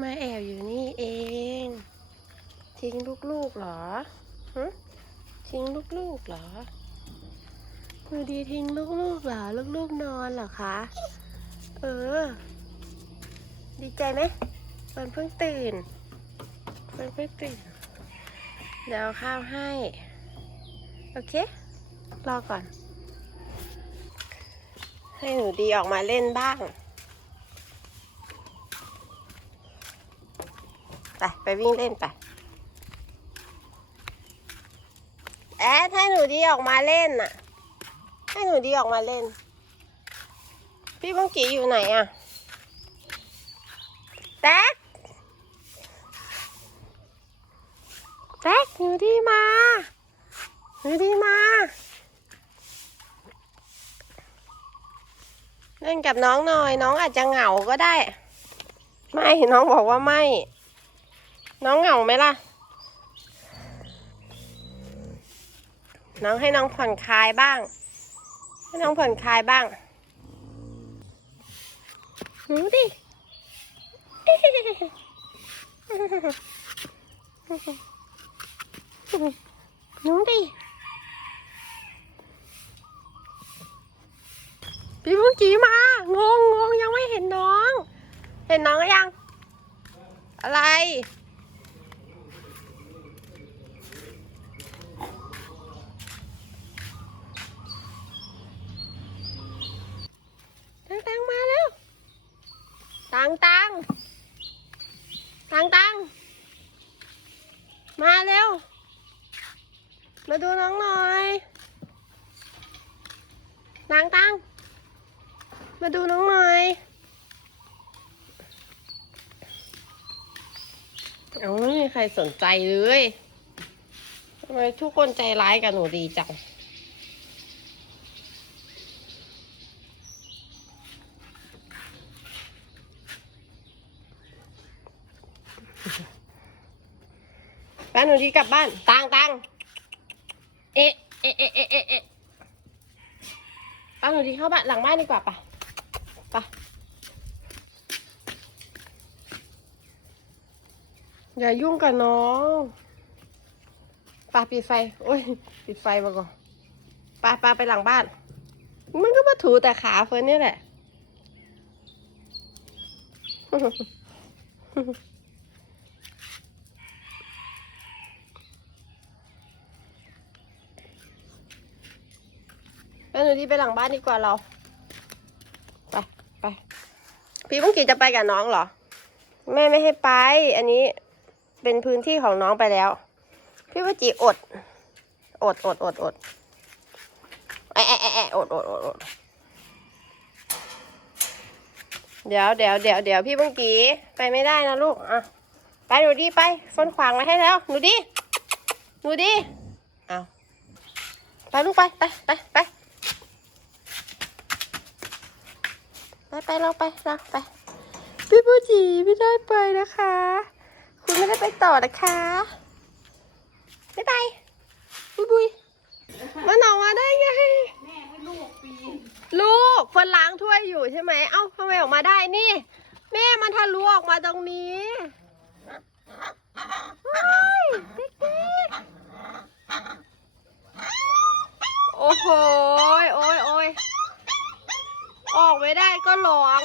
มาแอบอยู่นี่เอง ทิ้งลูกๆเหรอฮทิ้งลูกๆเหรอมือดีทิ้งลูกๆเหรอลูกๆนอนเหรอคะเออ ดีใจไหมเฟิร์นเพิ่งตื่นเฟิร์นเพิ่งตื่นเดี๋ยวเอาข้าวให้ โอเค รอก่อน ให้หนูดีออกมาเล่นบ้าง ไปไปวิ่งเล่นไป แอดให้หนูดีออกมาเล่นน่ะ ให้หนูดีออกมาเล่น พี่มังกี้อยู่ไหนอะแท็กแท็กหนูดีมาหนูดีมาเล่นกับน้องหน่อย น้องอาจจะเหงาก็ได้ ไม่ น้องบอกว่าไม่ น้องเหงาไหมล่ะ น้องให้น้องผ่อนคลายบ้าง ให้น้องผ่อนคลายบ้างหูดิหนูดิพี่เมื่อกี้มางงงงยังไม่เห็นน้อง เห็นน้องหรือยัง อะไร ตังตังมาเร็ว ตังตัง ตังตัง มาเร็ว มาดูน้องหน่อย ตังตัง มาดูน้องหน่อย เอาไม่มีใครสนใจเลยทำไมทุกคนใจร้ายกับหนูดีจังแป้หนูดีกลับบ้านตังตังเอ๊ะเอ๊ะเอ๊ะเอ๊ะเอ๊ะเอ๊ะป้าหนูดีเข้าบ้านหลังบ้านดีกว่าปะปะ อย่ายุ่งกับน้องป้าปิดไฟ โอ้ย ปิดไฟมาก่อนปาปาไปหลังบ้าน มันก็มาถูแต่ขาเฟิร์นนี่แหละแม่หนูดีไปหลังบ้านดีกว่าเรา ไปไป พี่เมื่อกี้จะไปกับน้องเหรอ แม่ไม่ให้ไป อันนี้ เป็นพื้นที่ของน้องไปแล้ว พี่ว่าจีอด อดอดอดอดแอะแอะแอะอดอดอดอดเดี๋ยวเดี๋ยวเดี๋ยวเดี๋ยวพี่เมื่อกี้ไปไม่ได้นะลูกอะไปหนูดีไปฝนขวางไว้ให้แล้วหนูดีหนูดีเอาไปลูกไปไปไปไปเราไปเราไป พี่บูจีไม่ได้ไปนะคะ คุณไม่ได้ไปต่ อนะคะ บ๊ายบายบุยบุยมันออกมาได้ไง แม่ให้ลูกปีนลูกคนล้างถ้วยอยู่ใช่ไหม เอ้าทำไมออกมาได้นี่ แม่มันทะลุออกมาตรงนี้ว้ายเด็กๆโอ้โหยโอ้ยโอ้ยออกไม่ได้ก็ร้อง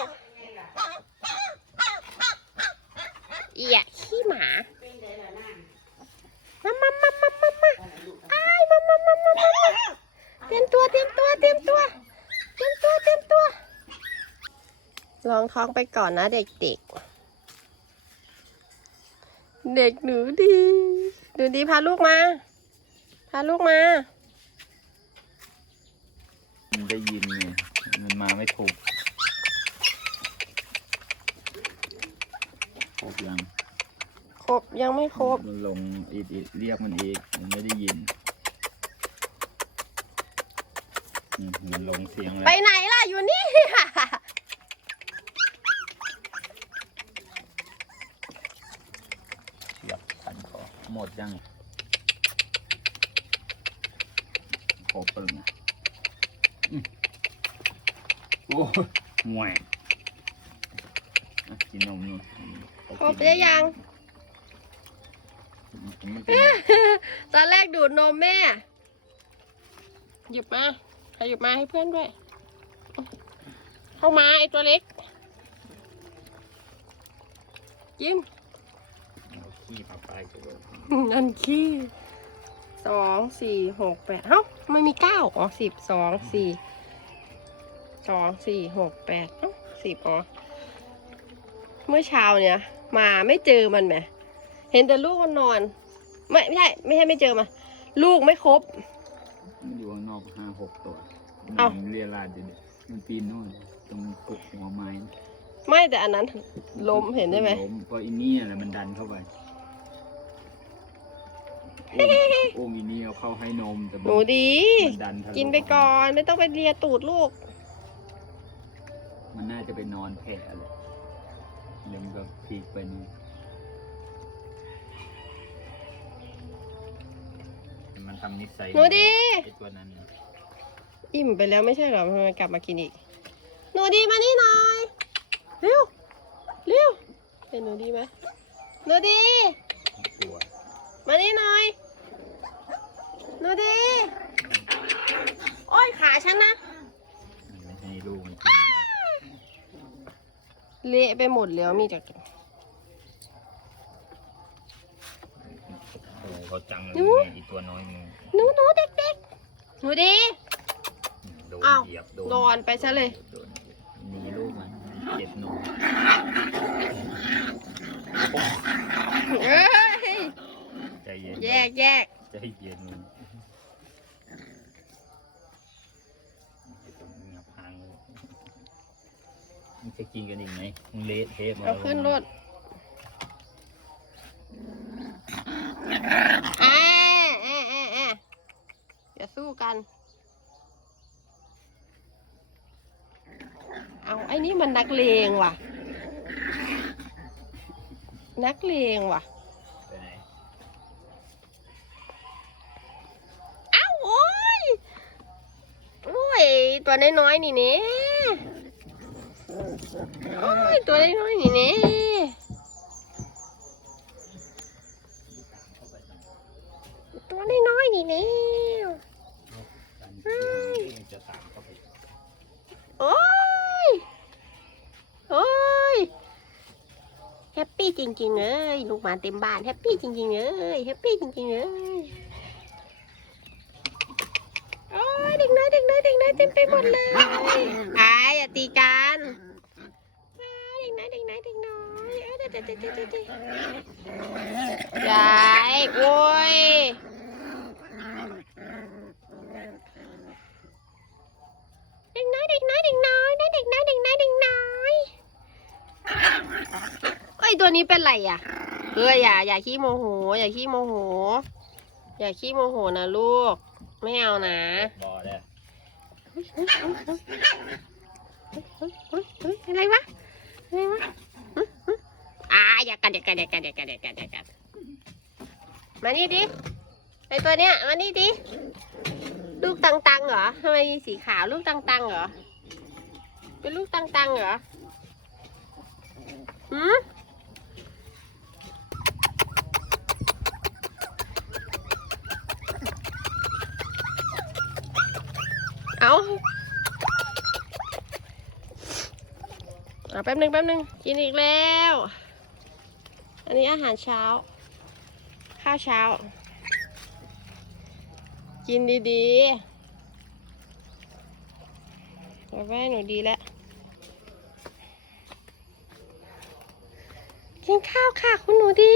เอียขี้หมามามามามามามาอ้ายมามามามามามาเตรียมตัว เตรียมตัว เตรียมตัว เตรียมตัว เตรียมตัว ลองท้องไปก่อนนะเด็กๆ เด็กหนูดีหนูดีพาลูกมา พาลูกมา มันได้ยินเนี่ยมันมาไม่ถูกครบยังครบยังไม่ครบ มันลงอีกอีกเรียกมันอีกมันไม่ได้ยินอืมมันลงเสียงแล้ไปวไหนล่ะอยู่นี่ เสียบพันคอ หมดยังครบปึงอะอืมโอ้ยห่วยกินนมนู่นครบได้ยังมันเป็นตอนแรกดูดนมแม่ หยิบมาใครหยิบมาให้เพื่อนด้วย เข้ามาไอตัวเล็กยิ้มเอาขี้มาไป ก็เลยนั่นขี้สองสี่หกแปดเอ้าไม่มีเก้าอ๋อสิบสองสี่สองสี่หกแปดเอ้าสิบอ๋อเมื่อเช้าเนี่ยมาไม่เจอมันแหมเห็นแต่ลูกมันนอน ไม่ไม่ใช่ไม่ใช่ไม่เจอมาลูกไม่ครบมันอยู่ข้างนอกห้าหกตัวเอ้า มันเรียราดอยู่เนี่ยมันปีนโน่นตรงกกหัวไม้ไม่แต่อันนั้นล้มเห็นได้ไหมล้เพราะอีนี่อะไรมันดันเข้าไปโอ่งโอ่งอีนี่เอาเข้าให้นมแต่หนูดี มันดันทะลุกินไปก่อนไม่ต้องไปเลียตูดลูก มันน่าจะไปนอนแผ่เลยเดี๋ยวมันก็พลิกไปนู่นมันทำนิสัยหนูดี ไอตัวนั้นน่ะอิ่มไปแล้วไม่ใช่เหรอทำไมกลับมากินอีก หนูดีมานี่หน่อย เร็ว เร็ว เป็นหนูดีไหมหนูดี ตัว มานี่หน่อย หนูดีโอ้ยขาฉันนะมันไม่ให้ลูกมันกินเละไปหมดแล้วมีแต่โอ้โหเขาจังเลยหนูอีตัวน้อยมึงหนูหนูเด็กๆหนูดีโดนอ้าว เหยียบโดนอนไปซะเลย โดนหนีลูกมันเจ็บนมเอ้ยใจเย็นแยกแยกใจเย็นมึงไอ้ตรงนี้พังเลยมึง จะกินกันอีกไหมมึงเละเทะหมดเอาแล้วขึ้นรถอ่าอ่าอ่าอ่าอย่าสู้กัน เอาไอ้นี่มันนักเลงว่ะ นักเลงว่ะ ไปไหนเอ้าโอ้ยโอ้ยตัวน้อยๆนี่เนี่ย โอ้ยตัวน้อยๆนี่เนี่ยตัวน้อยๆนี่เนี่ยโอ้ย โอ้ย แฮปปี้จริงๆเลยลูกหมาเต็มบ้านแฮปปี้จริงๆเลยแฮปปี้จริงๆเลยโอ้ย เด็กน้อยเด็กน้อยเด็กน้อยเต็มไปหมดเลยอายอย่าตีกันเด็กน้อยเด็กน้อยเด็กน้อยเอ้ยเด็ดเด็ดเด็ดเด็ดเด็ดเด็ดยายโอ้ยเด็กน้อยเด็กน้อยเด็กน้อยเด็กน้อยเด็กน้อยเด็กน้อยเอ้ยตัวนี้เป็นไรอะเอ้ยอย่าอย่าขี้โมโห อย่าขี้โมโห อย่าขี้โมโหนะลูก ไม่เอานะ อะไรวะอะไรวะอ่าอย่ากัดอย่ากัดอย่ากัดอย่ากัดอย่ากัดอย่ากัดมานี่ดิไอตัวเนี้ยมานี่ดิลูกตังตังๆเหรอทำไมสีขาวลูกตังตังๆเหรอเป็นลูกตังตังๆเหรอหืมเอาเอาแป๊บหนึ่งแป๊บหนึ่งกินอีกแล้ว อันนี้อาหารเช้า ข้าวเช้า กินดีๆเอาไว้หนูดีแล้วกินข้าวค่ะ คุณหนูดี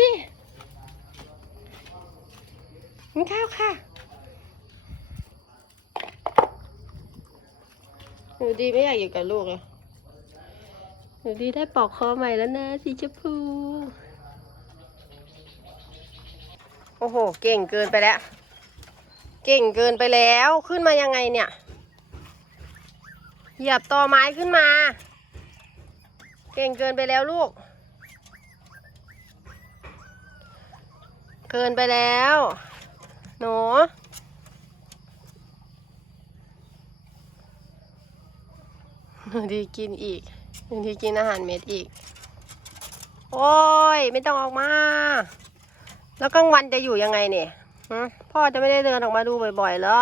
กินข้าวค่ะ หนูดีไม่อยากอยู่กับลูกเลย หนูดีได้ปอกคอใหม่แล้วนะสีชมพู โอ้โห เก่งเกินไปแล้ว เก่งเกินไปแล้วขึ้นมายังไงเนี่ย เหยียบตอไม้ขึ้นมา เก่งเกินไปแล้วลูก เกินไปแล้วหนูหนูดีกินอีก หนูดีกินอาหารเม็ดอีก โอ้ย ไม่ต้องออกมา แล้วกลางวันจะอยู่ยังไงเนี่ยพ่อจะไม่ได้เดินออกมาดูบ่อยๆเหรอ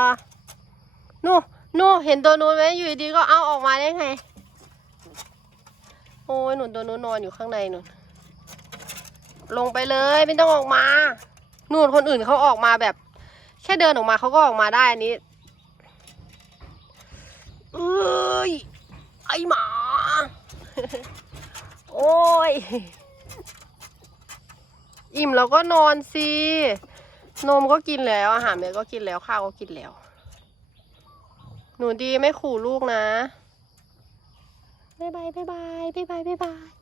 นู่นนู่นเห็นตัวนู้นไหมอยู่ดีๆก็เอาออกมาได้ไง โอ้ยหนุนตัวนู้นนอนอยู่ข้างในนู่นลงไปเลยไม่ต้องออกมา นู่นคนอื่นเขาออกมาแบบ แค่เดินออกมาเขาก็ออกมาได้อันนี้เอ้ยไอหมา โอ้ย อิ่มแล้วก็นอนสิ นมก็กินแล้ว อาหารเม็ดก็กินแล้ว ข้าวก็กินแล้ว หนูดีไม่ขู่ลูกนะ บ๊ายบายบ๊ายบายบ๊ายบายบ๊ายบาย